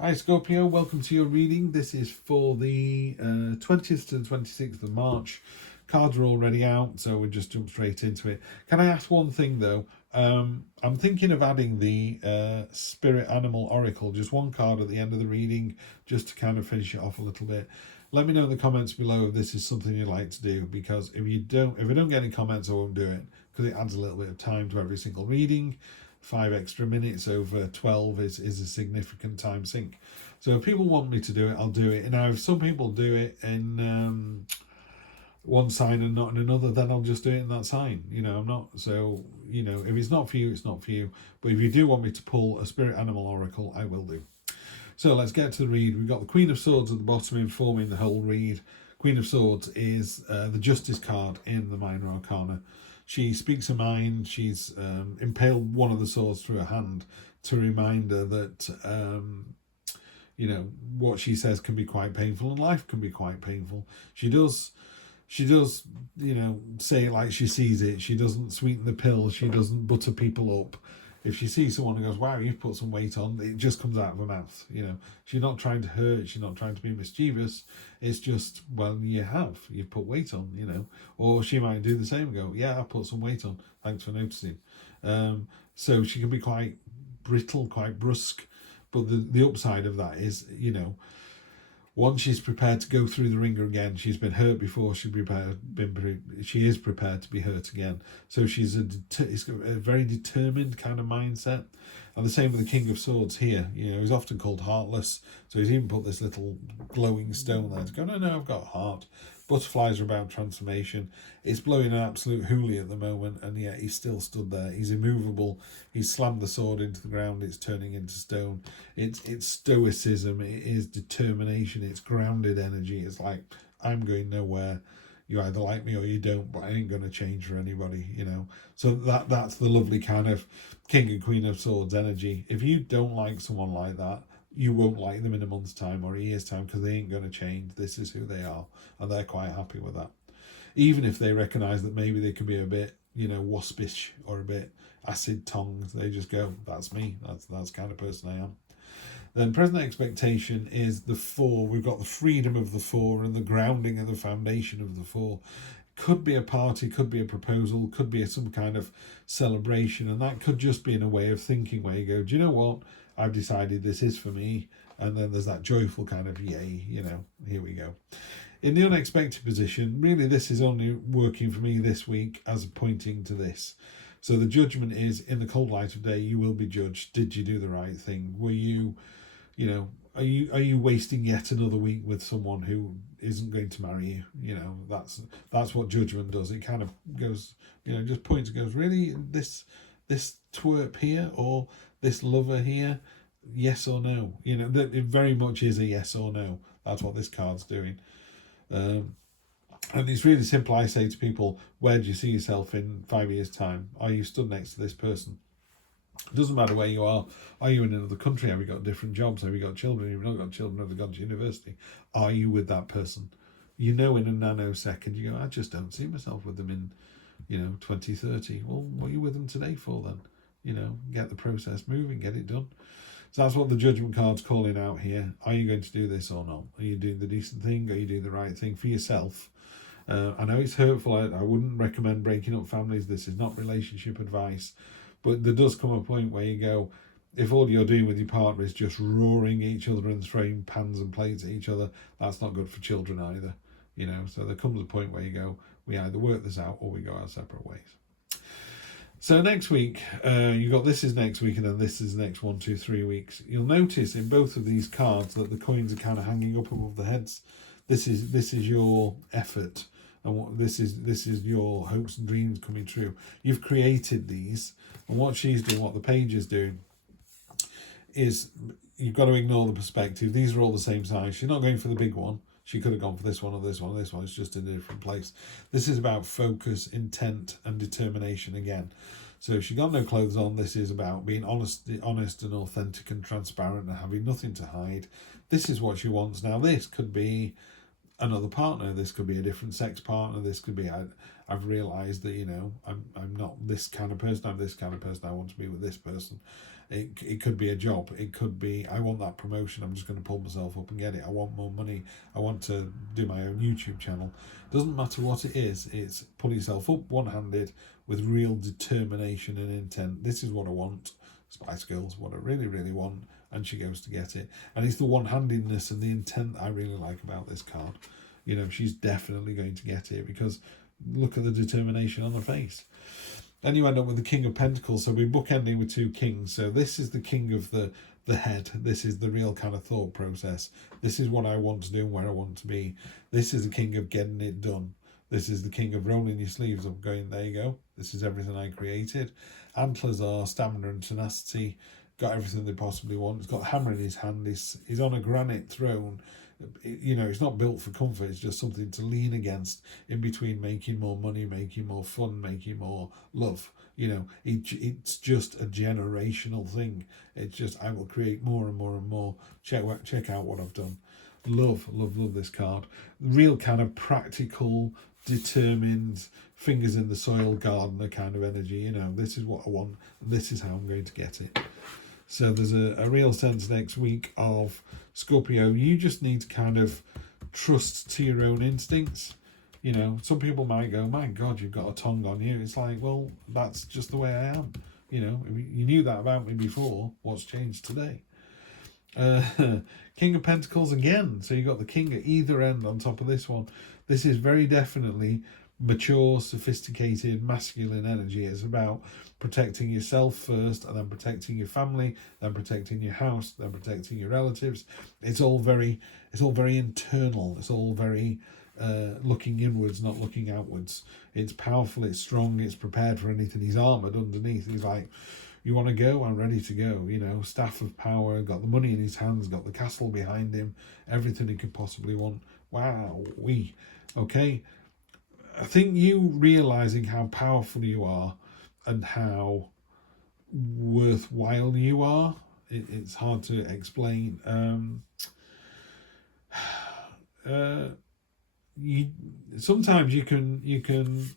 Hi Scorpio, welcome to your reading. This is for the 20th to the 26th of March. Cards are already out, so we'll just jump straight into it. Can I ask one thing though? I'm thinking of adding the Spirit Animal Oracle, just one card at the end of the reading, just to kind of finish it off a little bit. Let me know in the comments below if this is something you'd like to do, because if I don't get any comments, I won't do it, because it adds a little bit of time to every single reading. 5 extra minutes over 12 is a significant time sink. So if people want me to do it, I'll do it. And now if some people do it in one sign and not in another, then I'll just do it in that sign. I'm not, so, if it's not for you, it's not for you. But if you do want me to pull a Spirit Animal Oracle, I will do. So let's get to the read. We've got the Queen of Swords at the bottom informing the whole read. Queen of Swords is the Justice card in the Minor Arcana. She speaks her mind. She's impaled one of the swords through her hand to remind her that, what she says can be quite painful and life can be quite painful. She does, say it like she sees it. She doesn't sweeten the pill. She doesn't butter people up. If she sees someone and goes, wow, you've put some weight on, it just comes out of her mouth. She's not trying to hurt. She's not trying to be mischievous. It's just, well, you've put weight on, or she might do the same and go, yeah, I put some weight on. Thanks for noticing. So she can be quite brittle, quite brusque. But the upside of that is, once she's prepared to go through the ringer again, she's been hurt before. She is prepared to be hurt again. So she's a very determined kind of mindset. And the same with the King of Swords here. He's often called heartless. So he's even put this little glowing stone there to go, no, I've got a heart. Butterflies are about transformation. It's blowing an absolute hoolie at the moment, and yet he's still stood there. He's immovable. He's slammed the sword into the ground. It's turning into stone. It's stoicism. It is determination. It's grounded energy. It's like, I'm going nowhere. You either like me or you don't, but I ain't going to change for anybody, So that's the lovely kind of King and Queen of Swords energy. If you don't like someone like that, you won't like them in a month's time or a year's time, because they ain't going to change. This is who they are, and they're quite happy with that. Even if they recognise that maybe they can be a bit, waspish or a bit acid-tongued, they just go, that's me. That's the kind of person I am. Then present expectation is the 4. We've got the freedom of the 4 and the grounding of the foundation of the 4. Could be a party, could be a proposal, could be some kind of celebration, and that could just be in a way of thinking where you go, do you know what? I've decided this is for me. And then there's that joyful kind of yay, here we go. In the unexpected position, really this is only working for me this week as pointing to this. So the judgment is, in the cold light of day, you will be judged. Did you do the right thing? Were you, are you wasting yet another week with someone who isn't going to marry you? That's what judgment does. It kind of goes, just points and goes, really, this twerp here or this lover here, yes or no? That it very much is a yes or no. That's what this card's doing. And it's really simple. I say to people, where do you see yourself in 5 years' time? Are you stood next to this person? It doesn't matter where you are. Are you in another country? Have you got different jobs? Have you got children? Have you not got children? Have they gone to university? Are you with that person? In a nanosecond, you go, I just don't see myself with them in, 2030. Well, what are you with them today for then? Get the process moving, get it done. So that's what the judgment card's calling out here. Are you going to do this or not? Are you doing the decent thing? Are you doing the right thing for yourself? I know it's hurtful. I wouldn't recommend breaking up families. This is not relationship advice. But there does come a point where you go, if all you're doing with your partner is just roaring at each other and throwing pans and plates at each other, that's not good for children either. So there comes a point where you go, we either work this out or we go our separate ways. So next week, you got this is next week, and then this is the next 1, 2, 3 weeks. You'll notice in both of these cards that the coins are kind of hanging up above the heads. This is your effort, and this is your hopes and dreams coming true. You've created these, and what she's doing, what the page is doing, is you've got to ignore the perspective. These are all the same size. She's not going for the big one. She could have gone for this one or this one or this one. It's just in a different place. This is about focus, intent, and determination again. So if she got no clothes on, this is about being honest and authentic and transparent and having nothing to hide. This is what she wants. Now, this could be another partner. This could be a different sex partner. This could be, I've realised that, I'm not this kind of person. I'm this kind of person. I want to be with this person. It could be a job. It could be, I want that promotion. I'm just going to pull myself up and get it. I want more money. I want to do my own YouTube channel. Doesn't matter what it is. It's pull yourself up one-handed with real determination and intent. This is what I want. Spice Girls, what I really, really want. And she goes to get it. And it's the one-handedness and the intent I really like about this card. You know, she's definitely going to get it because look at the determination on her face. Then you end up with the King of Pentacles. So we're bookending with two kings. So this is the king of the head. This is the real kind of thought process. This is what I want to do and where I want to be. This is the king of getting it done. This is the king of rolling your sleeves up, going, there you go. This is everything I created. Antlers are stamina and tenacity. Got everything they possibly want. He's got a hammer in his hand. He's on a granite throne. You know, it's not built for comfort. It's just something to lean against in between making more money, making more fun, making more love. You know, it's just a generational thing. It's just, I will create more and more and more. Check out what I've done. Love this card. Real kind of practical, determined, fingers in the soil gardener kind of energy. You know, this is what I want. And this is how I'm going to get it. So there's a real sense next week of Scorpio, you just need to kind of trust to your own instincts. You know, some people might go, my God, you've got a tongue on you. It's like, well, that's just the way I am. You know, you knew that about me before. What's changed today? King of Pentacles again. So you've got the king at either end on top of this one. This is very definitely mature, sophisticated, masculine energy. It's about protecting yourself first, and then protecting your family, then protecting your house, then protecting your relatives. It's all very internal. It's all very looking inwards, not looking outwards. It's powerful, it's strong, it's prepared for anything. He's armored underneath. He's like, you want to go? I'm ready to go. You know, staff of power, got the money in his hands, got the castle behind him, everything he could possibly want. Wow, okay. I think you realizing how powerful you are and how worthwhile you are, it's hard to explain. Sometimes you can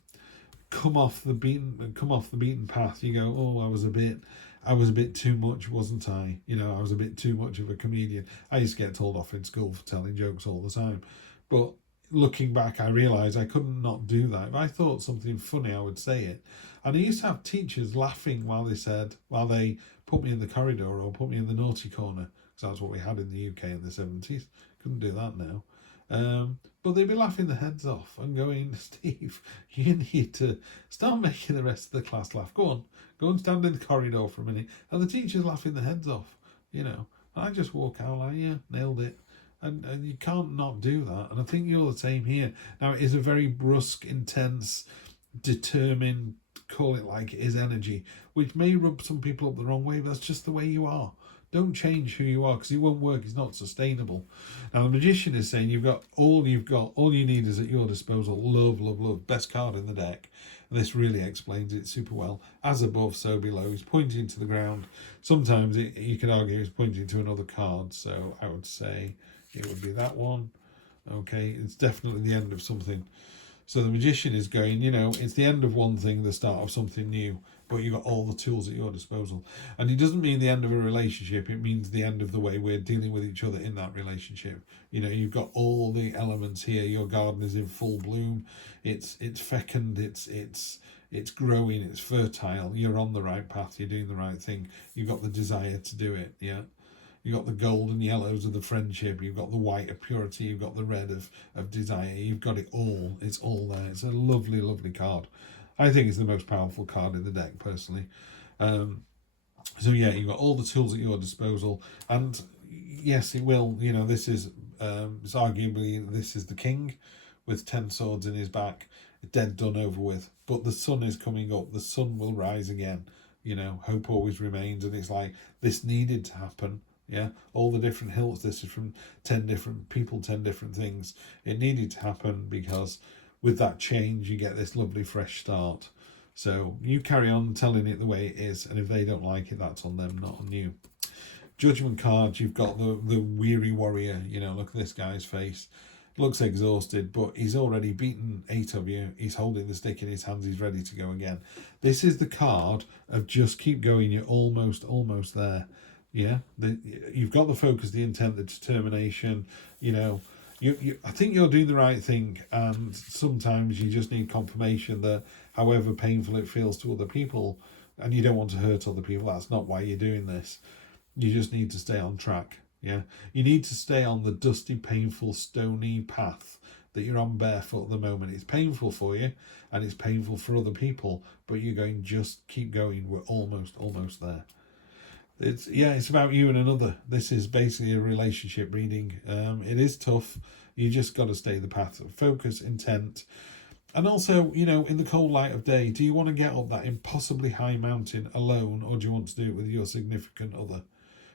come off the beaten path. You go, oh, I was a bit too much, wasn't I? You know, I was a bit too much of a comedian. I used to get told off in school for telling jokes all the time, but looking back, I realised I couldn't not do that. If I thought something funny, I would say it. And I used to have teachers laughing while they put me in the corridor or put me in the naughty corner, because that's what we had in the UK in the 70s. Couldn't do that now. But they'd be laughing their heads off and going, Steve, you need to start making the rest of the class laugh. Go and stand in the corridor for a minute. And the teacher's laughing their heads off, you know. And I just walk out like, yeah, nailed it. And you can't not do that. And I think you're the same here. Now, it is a very brusque, intense, determined, call it like it is energy, which may rub some people up the wrong way, but that's just the way you are. Don't change who you are, because it won't work. It's not sustainable. Now, the Magician is saying all you need is at your disposal. Love. Best card in the deck. And this really explains it super well. As above, so below. He's pointing to the ground. Sometimes you could argue he's pointing to another card. So I would say it would be that one. Okay, it's definitely the end of something. So the Magician is going, you know, it's the end of one thing, the start of something new, but you've got all the tools at your disposal. And it doesn't mean the end of a relationship, it means the end of the way we're dealing with each other in that relationship. You know, you've got all the elements here. Your garden is in full bloom. It's fecund, it's growing, it's fertile. You're on the right path, you're doing the right thing. You've got the desire to do it, yeah. You've got the gold and yellows of the friendship. You've got the white of purity. You've got the red of desire. You've got it all. It's all there. It's a lovely, lovely card. I think it's the most powerful card in the deck, personally. So, yeah, you've got all the tools at your disposal. And, yes, it will. You know, this is, it's arguably, this is the king with 10 swords in his back. Dead, done, over with. But the sun is coming up. The sun will rise again. You know, hope always remains. And it's like, this needed to happen. Yeah, all the different hills. This is from 10 different people, 10 different things. It needed to happen because with that change, you get this lovely fresh start. So you carry on telling it the way it is. And if they don't like it, that's on them, not on you. Judgment card, you've got the weary warrior. You know, look at this guy's face. looks exhausted, but he's already beaten 8 of you. He's holding the stick in his hands. He's ready to go again. This is the card of just keep going. You're almost there. Yeah, you've got the focus, the intent, the determination. You know, I think you're doing the right thing, and sometimes you just need confirmation that, however painful it feels to other people, and you don't want to hurt other people, that's not why you're doing this. You just need to stay on track. Yeah, you need to stay on the dusty, painful, stony path that you're on barefoot at the moment. It's painful for you, and it's painful for other people, but you're going, just keep going. We're almost there. It's about you and another. This is basically a relationship reading. It is tough. You just got to stay the path of focus, intent, and also, you know, in the cold light of day, do you want to get up that impossibly high mountain alone, or do you want to do it with your significant other?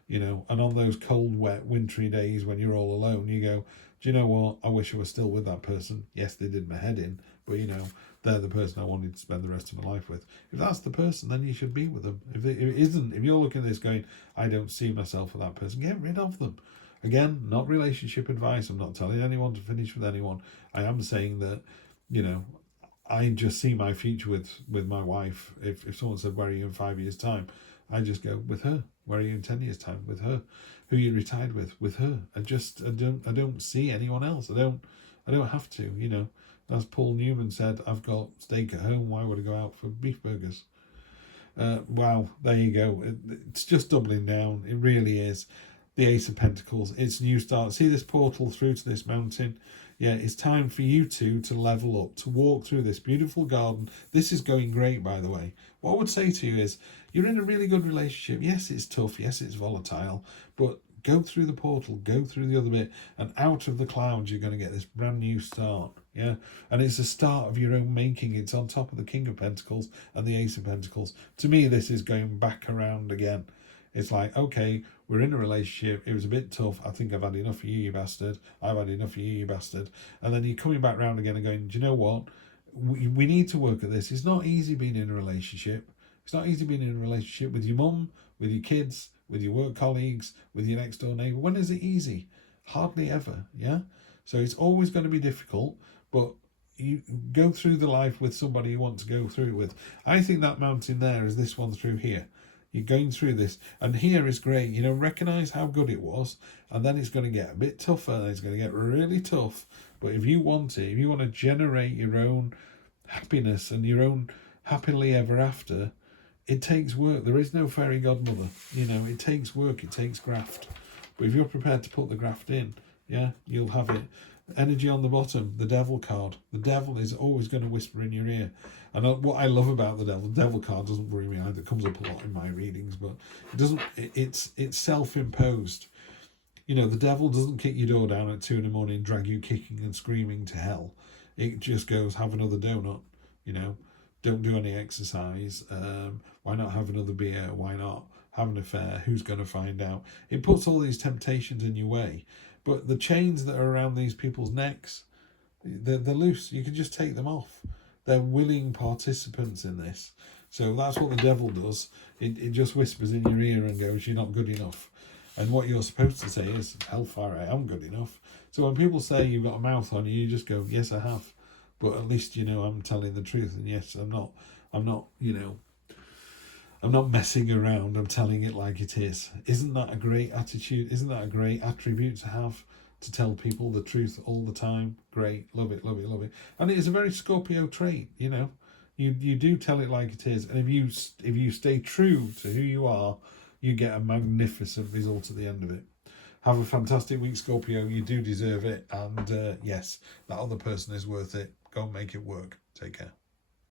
You know, and on those cold, wet, wintry days when you're all alone, you go, do you know what? I wish I was still with that person. Yes, they did my head in, but you know, they're the person I wanted to spend the rest of my life with. If that's the person, then you should be with them. If it isn't, if you're looking at this going, I don't see myself with that person, get rid of them. Again, not relationship advice. I'm not telling anyone to finish with anyone. I am saying that, you know, I just see my future with my wife. If someone said, where are you in 5 years' time? I just go, with her. Where are you in 10 years' time? With her. Who you retired with her. I don't see anyone else. I don't have to, you know. As Paul Newman said, I've got steak at home. Why would I go out for beef burgers? Wow, there you go. It's just doubling down. It really is. The Ace of Pentacles. It's new start. See this portal through to this mountain? Yeah, it's time for you two to level up, to walk through this beautiful garden. This is going great, by the way. What I would say to you is, you're in a really good relationship. Yes, it's tough. Yes, it's volatile. But go through the portal, go through the other bit, and out of the clouds, you're going to get this brand new start. Yeah, and it's a start of your own making. It's on top of the King of Pentacles and the Ace of Pentacles. To me, this is going back around again. It's like, okay, we're in a relationship. It was a bit tough. I think I've had enough of you, you bastard. I've had enough of you, you bastard. And then you're coming back round again and going, do you know what? We need to work at this. It's not easy being in a relationship. It's not easy being in a relationship with your mum, with your kids, with your work colleagues, with your next door neighbour. When is it easy? Hardly ever, yeah? So it's always going to be difficult, but you go through the life with somebody you want to go through with. I think that mountain there is this one through here. You're going through this, and here is great. You know, recognize how good it was, and then it's going to get a bit tougher, and it's going to get really tough. But if you want it, if you want to generate your own happiness and your own happily ever after, it takes work. There is no fairy godmother. You know, it takes work, it takes graft. But if you're prepared to put the graft in, yeah, you'll have it. Energy on the bottom, the devil card. The devil is always going to whisper in your ear. And what I love about the devil card doesn't worry me either. It comes up a lot in my readings, but it doesn't. It's self-imposed. You know, the devil doesn't kick your door down at 2 a.m, drag you kicking and screaming to hell. It just goes, have another donut. You know, don't do any exercise. Why not have another beer? Why not have an affair? Who's going to find out? It puts all these temptations in your way. But the chains that are around these people's necks, they're loose. You can just take them off. They're willing participants in this. So that's what the devil does. It just whispers in your ear and goes, you're not good enough. And what you're supposed to say is, hellfire, I am good enough. So when people say you've got a mouth on you, you just go, yes, I have. But at least, you know, I'm telling the truth. And yes, I'm not, you know, I'm not messing around. I'm telling it like it is. Isn't that a great attitude? Isn't that a great attribute to have? To tell people the truth all the time? Great. Love it, love it, love it. And it is a very Scorpio trait, you know. You do tell it like it is. And if you stay true to who you are, you get a magnificent result at the end of it. Have a fantastic week, Scorpio. You do deserve it. And yes, that other person is worth it. Go and make it work. Take care.